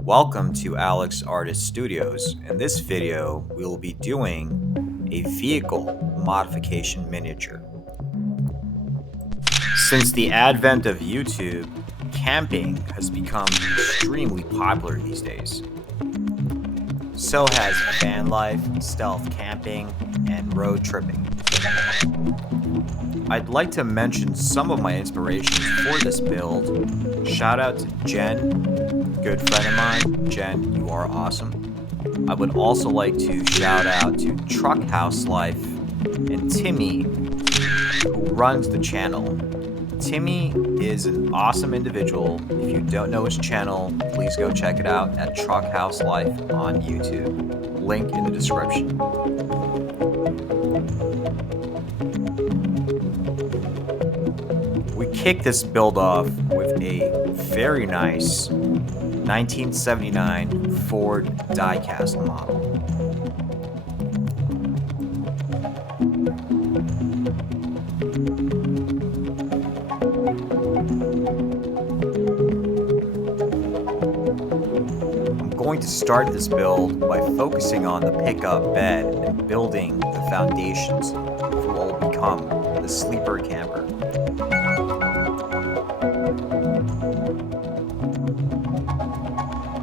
Welcome to Alex Artist Studios. In this video, we will be doing a vehicle modification miniature. Since the advent of YouTube, camping has become extremely popular these days. So has van life, stealth camping, and road tripping. I'd like to mention some of my inspirations for this build. Shout out to Jen, good friend of mine. Jen, you are awesome. I would also like to shout out to Truck House Life and Timmy, who runs the channel. Timmy is an awesome individual. If you don't know his channel, please go check it out at Truck House Life on YouTube. Link in the description. We kick this build off with a very nice 1979 Ford diecast model. I'm going to start this build by focusing on the pickup bed and building the foundations for what will become the sleeper camper.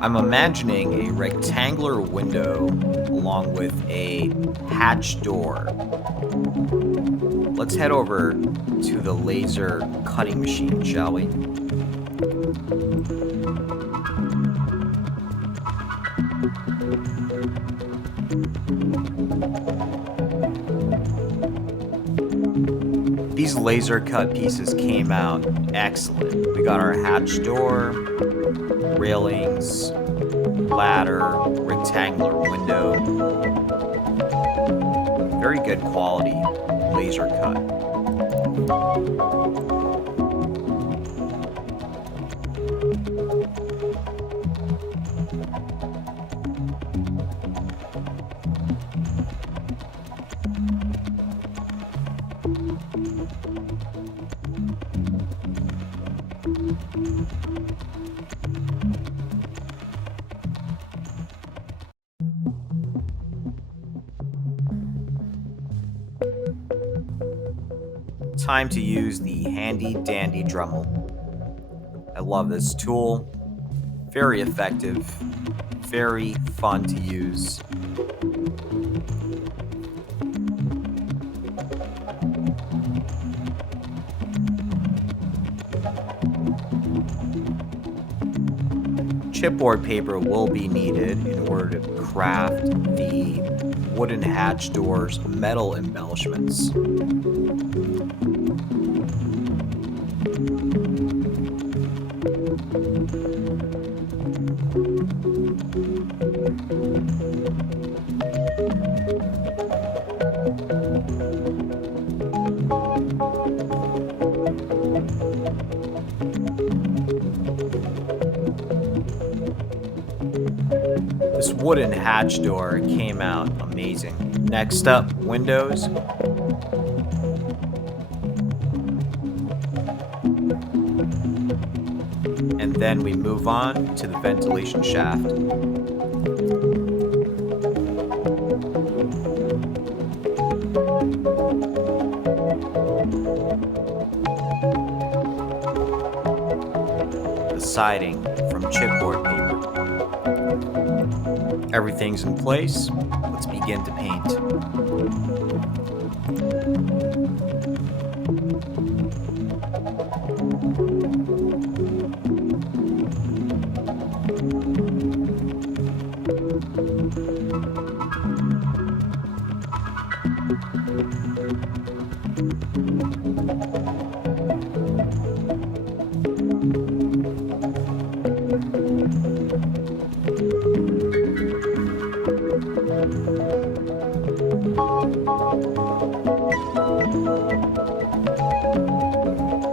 I'm imagining a rectangular window along with a hatch door. Let's head over to the laser cutting machine, shall we? These laser cut pieces came out excellent. We got our hatch door, railings, ladder, rectangular window. Very good quality laser cut. Time to use the handy dandy Dremel. I love this tool. Very effective, very fun to use. Chipboard paper will be needed in order to craft the wooden hatch doors metal embellishments. This wooden hatch door came out amazing. Next up, windows. And then we move on to the ventilation shaft. The siding from chipboard paper. Everything's in place. Let's begin to paint.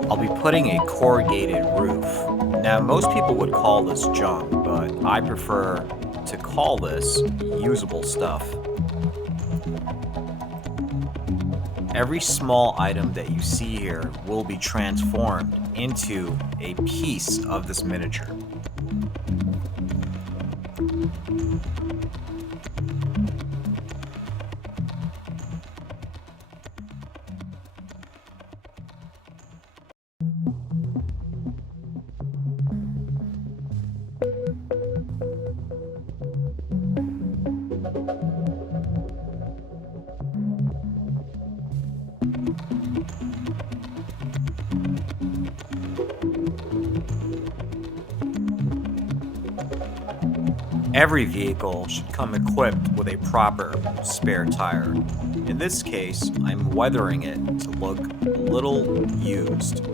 I'll be putting a corrugated roof. Now, most people would call this junk, but I prefer to call this usable stuff. Every small item that you see here will be transformed into a piece of this miniature. Every vehicle should come equipped with a proper spare tire. In this case, I'm weathering it to look a little used.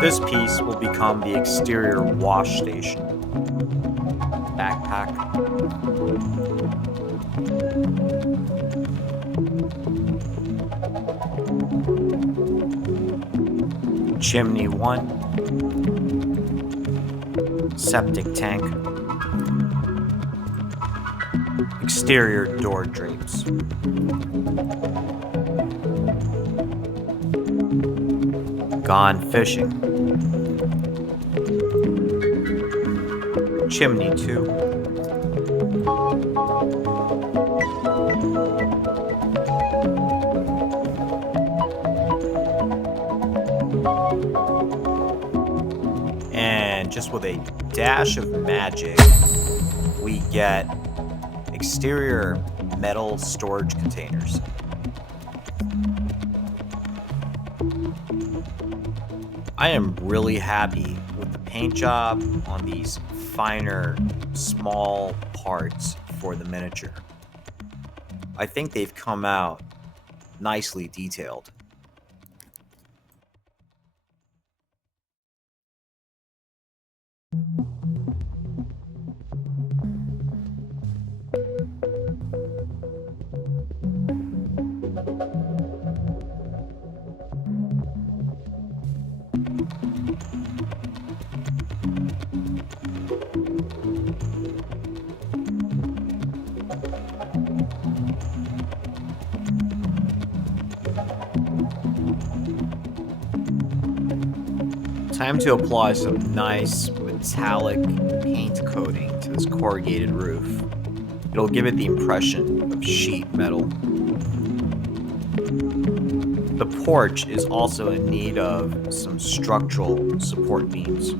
This piece will become the exterior wash station. Backpack. Chimney 1. Septic tank. Exterior door drapes. Gone fishing. Chimney 2. And just with a dash of magic, we get exterior metal storage containers. I am really happy with the paint job on these finer, small parts for the miniature. I think they've come out nicely detailed. Time to apply some nice metallic paint coating to this corrugated roof. It'll give it the impression of sheet metal. The porch is also in need of some structural support beams.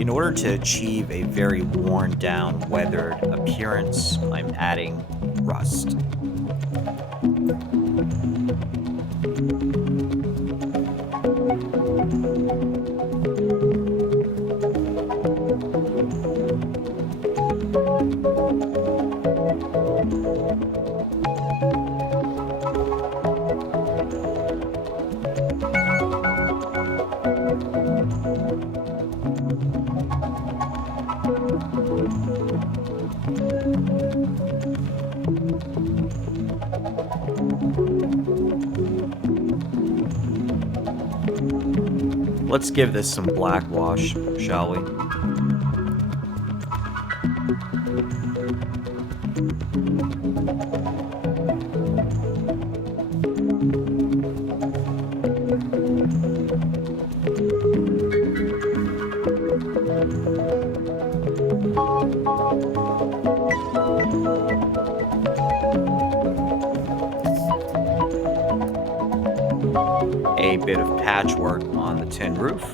In order to achieve a very worn down, weathered appearance, I'm adding rust. Let's give this some black wash, shall we? A bit of patchwork on the tin roof.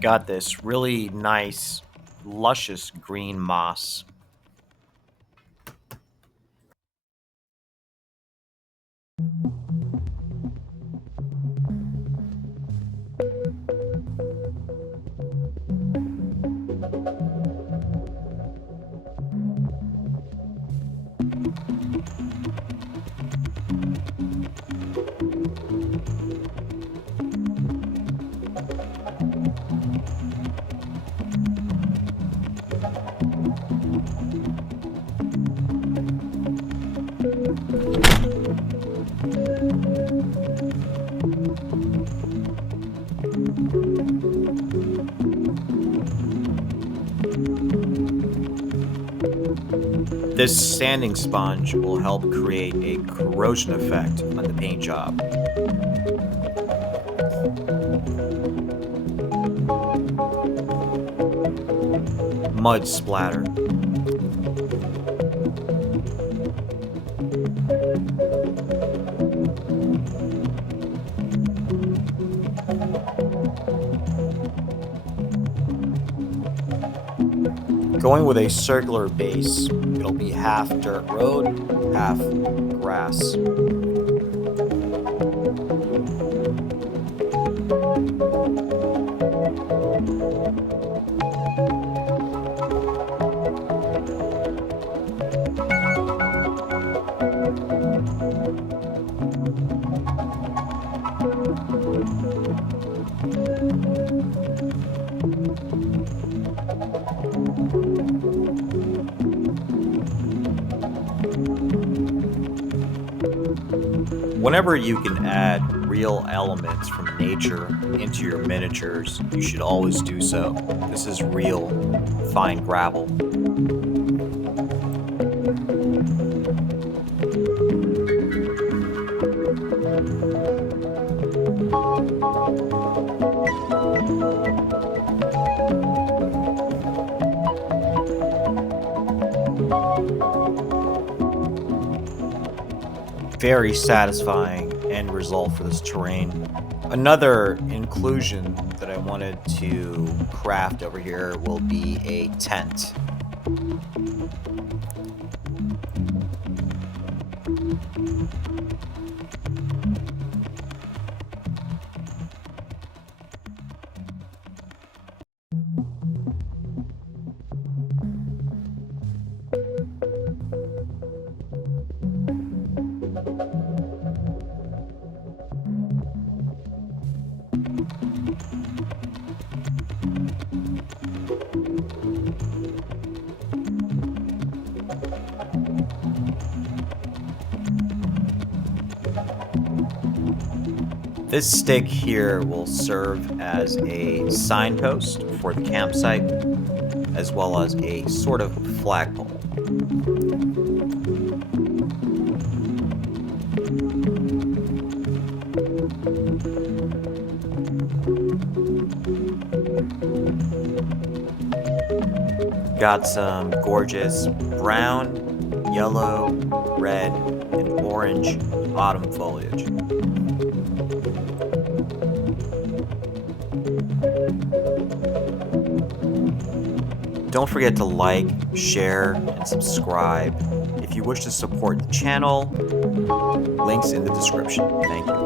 Got this really nice, luscious green moss. This sanding sponge will help create a corrosion effect on the paint job. Mud splatter. Going with a circular base, it'll be half dirt road, half grass. Whenever you can add real elements from nature into your miniatures, you should always do so. This is real fine gravel. Very satisfying end result for this terrain. Another inclusion that I wanted to craft over here will be a tent. This stick here will serve as a signpost for the campsite, as well as a sort of flagpole. Got some gorgeous brown, yellow, red, and orange autumn foliage. Don't forget to like, share, and subscribe. If you wish to support the channel, links in the description. Thank you.